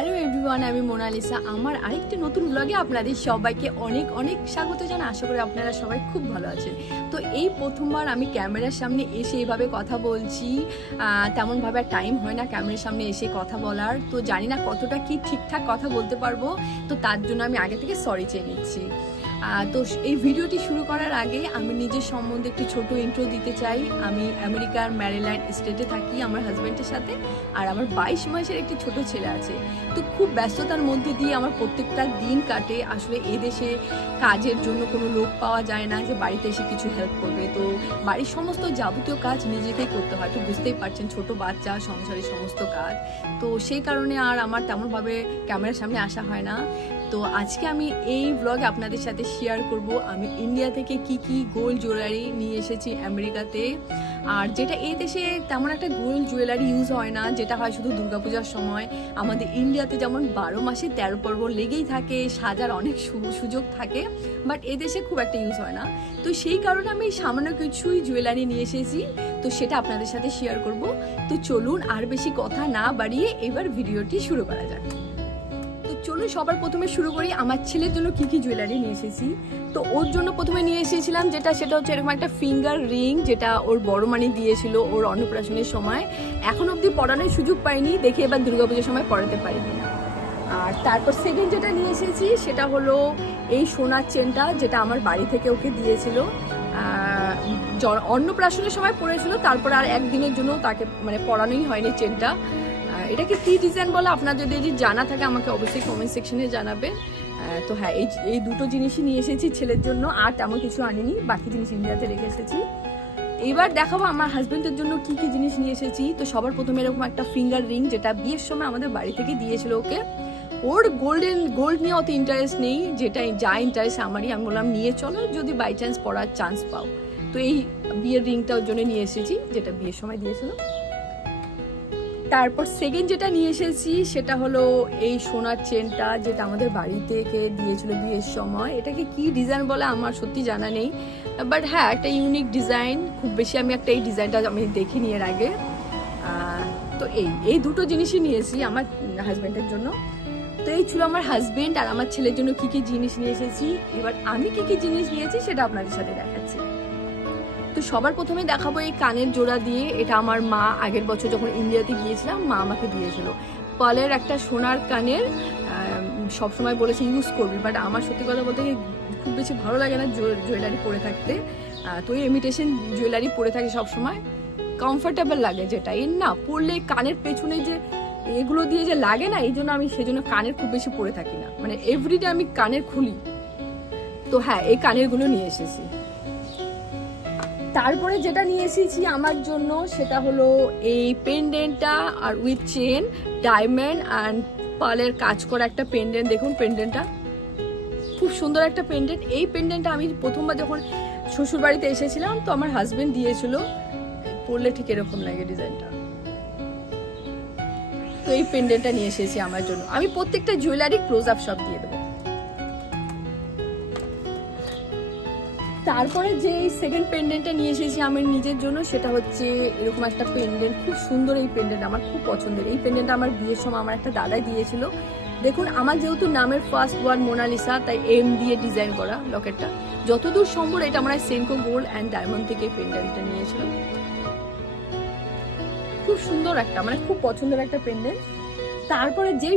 Hello everyone আমি Mona Lisa আমার আরেকটি নতুন ব্লগে আপনাদের সবাইকে অনেক অনেক স্বাগত জানা আশা করি আপনারা সবাই খুব ভালো আছেন। তো এই প্রথমবার আমি ক্যামেরার সামনে এসে এইভাবে কথা বলছি। তেমনভাবে টাইম হয় না ক্যামেরার সামনে এসে কথা বলার। তো জানি না কতটা কি ঠিকঠাক কথা বলতে পারব। তো তার জন্য আমি আগে থেকে সরি চেয়ে নিচ্ছি তো এই ভিডিওটি শুরু করার আগে আমি নিজের সম্বন্ধে একটি ছোট ইন্ট্রো দিতে চাই। আমি আমেরিকার ম্যারিল্যান্ড স্টেটে থাকি আমার হাজব্যান্ডের সাথে, আর আমার বাইশ মাসের একটি ছোট ছেলে আছে। তো খুব ব্যস্ততার মধ্যে দিয়ে আমার প্রত্যেকটা দিন কাটে। আসলে এদেশে কাজের জন্য কোনো লোক পাওয়া যায় না যে বাড়িতে এসে কিছু হেল্প করবে। তো বাড়ির সমস্ত যাবতীয় কাজ নিজেকেই করতে হয়। তো বুঝতেই পারছেন, ছোট বাচ্চা, সংসারের সমস্ত কাজ। তো সেই কারণে আর আমার তেমনভাবে ক্যামেরার সামনে আসা হয় না। তো আজকে আমি এই ব্লগে আপনাদের সাথে শেয়ার করব, আমি ইন্ডিয়া থেকে কি কি গোল্ড জুয়েলারি নিয়ে এসেছি আমেরিকাতে আর যেটা এই দেশে তেমন একটা গোল্ড জুয়েলারি ইউজ হয় না, যেটা হয় শুধু দুর্গাপূজার সময়। আমাদের ইন্ডিয়াতে যেমন বারো মাসে তেরো পর্ব লেগেই থাকে, সাজার অনেক সুযোগ থাকে বাট এদেশে খুব একটা ইউজ হয় না। তো সেই কারণে আমি সামান্য কিছুই জুয়েলারি নিয়ে এসেছি, তো সেটা আপনাদের সাথে শেয়ার করব। তো চলুন আর বেশি কথা না বাড়িয়ে এবার ভিডিওটি শুরু করা যাক। তো চলুন সবার প্রথমে শুরু করি। আমার ছেলের জন্য কি কি জুয়েলারি নিয়ে এসেছি? তো ওর জন্য প্রথমে নিয়ে এসেছিলাম যেটা, সেটা হচ্ছে এরকম একটা ফিঙ্গার রিং যেটা ওর বড় মানি দিয়েছিল ওর অন্নপ্রাশনের সময়। এখন অবধি পড়ানোর সুযোগ পাইনি, দেখে এবার দুর্গাপুজোর সময় পড়াতে পারিনি আর তারপর সেকেন্ড যেটা নিয়ে এসেছি, সেটা হলো এই সোনার চেনটা যেটা আমার বাড়ি থেকে ওকে দিয়েছিল। অন্নপ্রাশনের সময় পড়েছিল, তারপর আর একদিনের জন্য তাকে মানে পড়ানোই হয়নি চেনটা এটাকে কি ডিজাইন বলে? আপনার যদি যদি জানা থাকে, আমাকে অবশ্যই কমেন্ট সেকশনে জানাবে তো হ্যাঁ এই এই দুটো জিনিসই নিয়ে এসেছি ছেলের জন্য, আর তেমন কিছু আনিনি, বাকি জিনিস ইন্ডিয়াতে রেখে এসেছি। এবার দেখাবো আমার হাজব্যান্ডের জন্য কি কি জিনিস নিয়ে এসেছি। তো সবার প্রথমে এরকম একটা ফিঙ্গার রিং যেটা বিয়ের সময় আমাদের বাড়ি থেকে দিয়েছিল ওকে। ওর গোল্ডেন গোল্ড নিয়ে অত ইন্টারেস্ট নেই যেটা যা ইন্টারেস্ট আমারই। আমি বললাম, নিয়ে চলো, যদি বাই চান্স পড়ার চান্স পাও। তো এই বিয়ের রিংটা ওর জন্য নিয়ে এসেছি, যেটা বিয়ের সময় দিয়েছিল তারপর সেকেন্ড যেটা নিয়ে এসেছি, সেটা হলো এই সোনার চেনটা যেটা আমাদের বাড়ি থেকে দিয়েছিল বিয়ের সময়। এটাকে কি ডিজাইন বলে আমার সত্যি জানা নেই। বাট হ্যাঁ একটা ইউনিক ডিজাইন খুব বেশি আমি একটা এই ডিজাইনটা আমি দেখিনি এর আগে। তো এই এই দুটো জিনিসই নিয়েছি আমার হাজব্যান্ডের জন্য। তো এই ছিল আমার হাজব্যান্ড আর আমার ছেলের জন্য কি কি জিনিস নিয়ে এসেছি। এবার আমি কি কি জিনিস নিয়েছি সেটা আপনাদের সাথে দেখাচ্ছি। তো সবার প্রথমে দেখাবো এই কানের জোড়া দিয়ে। এটা আমার মা আগের বছর যখন ইন্ডিয়াতে গিয়েছিলাম, মা আমাকে দিয়েছিল। পালের একটা সোনার কানের সব সময় বলেছে ইউজ করবি বাট আমার সত্যি কথা বলতে খুব বেশি ভালো লাগে না জুয়েলারি পরে থাকতে। তো ইমিটেশন জুয়েলারি পরে থাকে সব সময় কমফোর্টেবল লাগে যেটা। এর না, পরলে কানের পেছনে যে এগুলো দিয়ে যে লাগে না, এই জন্য আমি সেজন্য কানের খুব বেশি পরে থাকি না। মানে এভরিডে আমি কানের খুলি। তো হ্যাঁ এই কানেরগুলো নিয়ে এসেছি। তারপরে যেটা নিয়ে এসেছি আমার জন্য সেটা হলো এই পেন্ডেন্টটা আর উইথ চেন, ডায়মন্ড অ্যান্ড পালের কাজ করা একটা পেন্ডেন্ট। দেখুন পেন্ডেন্টটা। খুব সুন্দর একটা পেন্ডেন্ট। এই পেন্ডেন্টটা আমি প্রথমবার যখন শ্বশুর বাড়িতে এসেছিলাম, তো আমার হাজবেন্ড দিয়েছিল। পরলে ঠিক এরকম লাগে ডিজাইনটা। তো এই পেন্ডেন্টটা নিয়ে এসেছি আমার জন্য। আমি প্রত্যেকটা জুয়েলারি ক্লোজ আপ সব দিয়ে দেবো। তারপরে যে সেকেন্ড পেন্ডেন্টটা নিয়ে এসেছি আমি নিজের জন্য, সেটা হচ্ছে এরকম একটা পেন্ডেন্ট খুব সুন্দর এই পেন্ডেন্ট আমার খুব পছন্দের। এই পেন্ডেন্টটা আমার বিয়ের সময় আমার একটা দাদা দিয়েছিল। দেখুন, আমার যেহেতু নামের ফার্স্ট ওয়ার্ড মোনালিসা, তাই এম দিয়ে ডিজাইন করা লকেটটা যতদূর সম্ভব এটা আমরা সেনকো গোল্ড অ্যান্ড ডায়মন্ড থেকে পেন্ডেন্টটা নিয়েছিলাম খুব সুন্দর একটা মানে খুব পছন্দের একটা পেন্ডেন্ট তারপরে যেই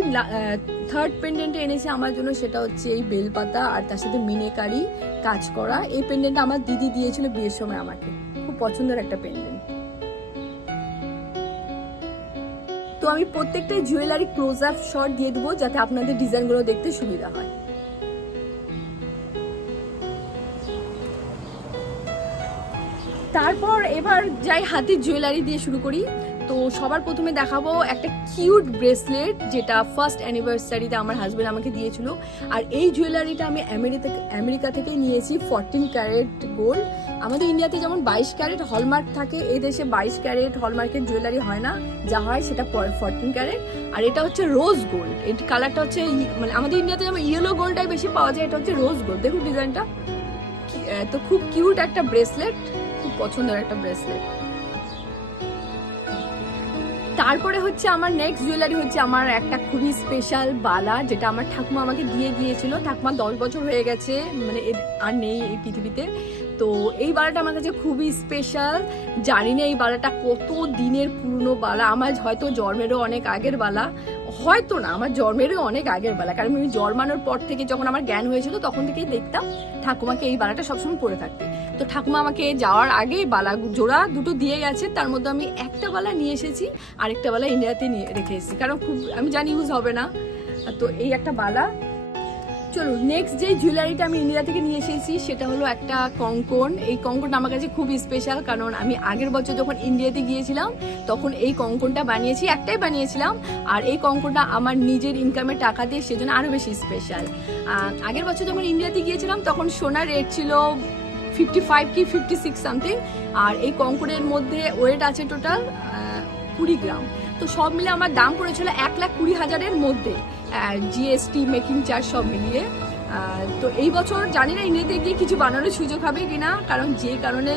থার্ড পেন্ডেন্টে এনেছে আমার জন্য সেটা হচ্ছে এই বেলপাতা আর তার সাথে মিনেকারি কাজ করা। এই পেন্ডেন্টটা আমার দিদি দিয়েছিল বিয়ের সময় আমাকে। খুব পছন্দের একটা পেন্ডেন্ট তো আমি প্রত্যেকটা জুয়েলারি ক্লোজ আপ শট দিয়ে দেবো যাতে আপনাদের ডিজাইনগুলো দেখতে সুবিধা হয়। তারপর এবার যাই হাতের জুয়েলারি দিয়ে শুরু করি। তো সবার প্রথমে দেখাবো একটা কিউট ব্রেসলেট যেটা ফার্স্ট অ্যানিভার্সারিতে আমার হাজবেন্ড আমাকে দিয়েছিল। আর এই জুয়েলারিটা আমি আমেরিকা আমেরিকা থেকে নিয়েছি ফরটিন ক্যারেট গোল্ড আমাদের ইন্ডিয়াতে যেমন বাইশ ক্যারেট হলমার্ক থাকে, এই দেশে বাইশ ক্যারেট হলমার্কের জুয়েলারি হয় না। যা হয় সেটা ফরটিন ক্যারেট আর এটা হচ্ছে রোজ গোল্ড এই কালারটা হচ্ছে মানে আমাদের ইন্ডিয়াতে যেমন ইয়েলো গোল্ডটাই বেশি পাওয়া যায়, এটা হচ্ছে রোজ গোল্ড দেখুন ডিজাইনটা তো খুব কিউট একটা ব্রেসলেট খুব পছন্দের একটা ব্রেসলেট তারপরে হচ্ছে আমার নেক্সট জুয়েলারি হচ্ছে আমার একটা খুবই স্পেশাল বালা, যেটা আমার ঠাকুমা আমাকে দিয়ে গিয়েছিল। ঠাকুমা দশ বছর হয়ে গেছে মানে আর নেই এই পৃথিবীতে। তো এই বালাটা আমার কাছে খুবই স্পেশাল জানি না এই বালাটা কত দিনের পুরনো বালা। আমার হয়তো জন্মেরও অনেক আগের বালা। হয়তো না, আমার জন্মেরও অনেক আগের বালা। কারণ আমি জন্মানোর পর থেকে যখন আমার জ্ঞান হয়েছিল, তখন থেকেই দেখতাম ঠাকুমাকে এই বালাটা সবসময় পরে থাকতে। তো ঠাকুমা আমাকে যাওয়ার আগে বালা জোড়া দুটো দিয়ে গেছে, তার মধ্যে আমি একটা বালা নিয়ে এসেছি, আরেকটা বালা ইন্ডিয়াতে নিয়ে রেখে এসেছি। কারণ খুব, আমি জানি ইউজ হবে না। তো এই একটা বালা। চলুন নেক্সট যে জুয়েলারিটা আমি ইন্ডিয়া থেকে নিয়ে এসেছি, সেটা হলো একটা কঙ্কন। এই কঙ্কনটা আমার কাছে খুব স্পেশাল কারণ আমি আগের বছর যখন ইন্ডিয়াতে গিয়েছিলাম, তখন এই কঙ্কনটা বানিয়েছি, একটাই বানিয়েছিলাম। আর এই কঙ্কনটা আমার নিজের ইনকামের টাকা দিয়ে সেজন্য আরও বেশি স্পেশাল আগের বছর যখন ইন্ডিয়াতে গিয়েছিলাম, তখন সোনার রেট ছিল ফিফটি ফাইভ কি ফিফটি সিক্স সামথিং আর এই কঙ্কনের মধ্যে ওয়েট আছে টোটাল কুড়ি গ্রাম। তো সব মিলে আমার দাম পড়েছিল এক লাখ কুড়ি হাজারের মধ্যে জিএসটি মেকিং চার্জ সব মিলিয়ে। তো এই বছর জানি না ইন্ডিয়াতে গিয়ে কিছু বানানোর সুযোগ হবে কি না কারণ যে কারণে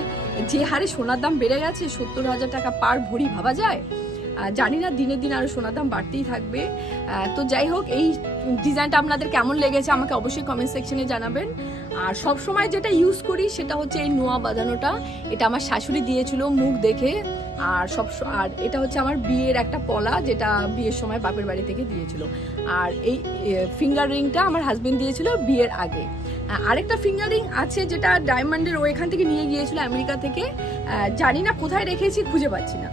যে হারে সোনার দাম বেড়ে গেছে, সত্তর হাজার টাকা পার ভরি ভাবা যায়। জানি না দিনে দিন আরও সোনার দাম বাড়তেই থাকবে। তো যাই হোক, এই ডিজাইনটা আপনাদের কেমন লেগেছে আমাকে অবশ্যই কমেন্ট সেকশনে জানাবেন। আর সব সময় যেটা ইউজ করি সেটা হচ্ছে এই নোয়া বাঁধানোটা। এটা আমার শাশুড়ি দিয়েছিল মুখ দেখে। আর সব আর এটা হচ্ছে আমার বিয়ের একটা পলা যেটা বিয়ের সময় বাপের বাড়ি থেকে দিয়েছিল। আর এই ফিঙ্গার রিংটা আমার হাজবেন্ড দিয়েছিল বিয়ের আগে। আরেকটা ফিঙ্গার রিং আছে যেটা ডায়মন্ডের ও এখান থেকে নিয়ে গিয়েছিল আমেরিকা থেকে। জানি না কোথায় রেখেছি, খুঁজে পাচ্ছি না।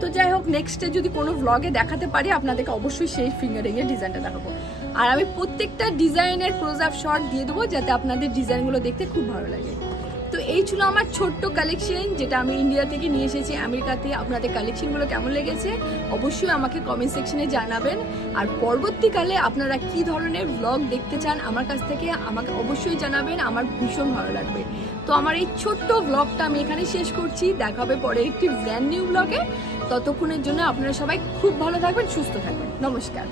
তো যাই হোক নেক্সটে যদি কোনো ব্লগে দেখাতে পারি, আপনাদেরকে অবশ্যই সেই ফিঙ্গার রিংয়ের ডিজাইনটা দেখাবো। আর আমি প্রত্যেকটা ডিজাইনের ক্লোজ আপ শট দিয়ে দেবো যাতে আপনাদের ডিজাইনগুলো দেখতে খুব ভালো লাগে। তো এই ছিল আমার ছোট্ট কালেকশন যেটা আমি ইন্ডিয়া থেকে নিয়ে এসেছি আমেরিকাতে আপনাদের কালেকশনগুলো কেমন লেগেছে? অবশ্যই আমাকে কমেন্ট সেকশনে জানাবেন। আর পরবর্তীকালে আপনারা কি ধরনের ব্লগ দেখতে চান আমার কাছ থেকে, আমাকে অবশ্যই জানাবেন। আমার ভীষণ ভালো লাগবে। তো আমার এই ছোট্ট ব্লগটা আমি এখানে শেষ করছি। দেখা হবে পরে একটি ব্র্যান্ড নিউ ব্লগে ততক্ষণের জন্য আপনারা সবাই খুব ভালো থাকবেন, সুস্থ থাকবেন। নমস্কার।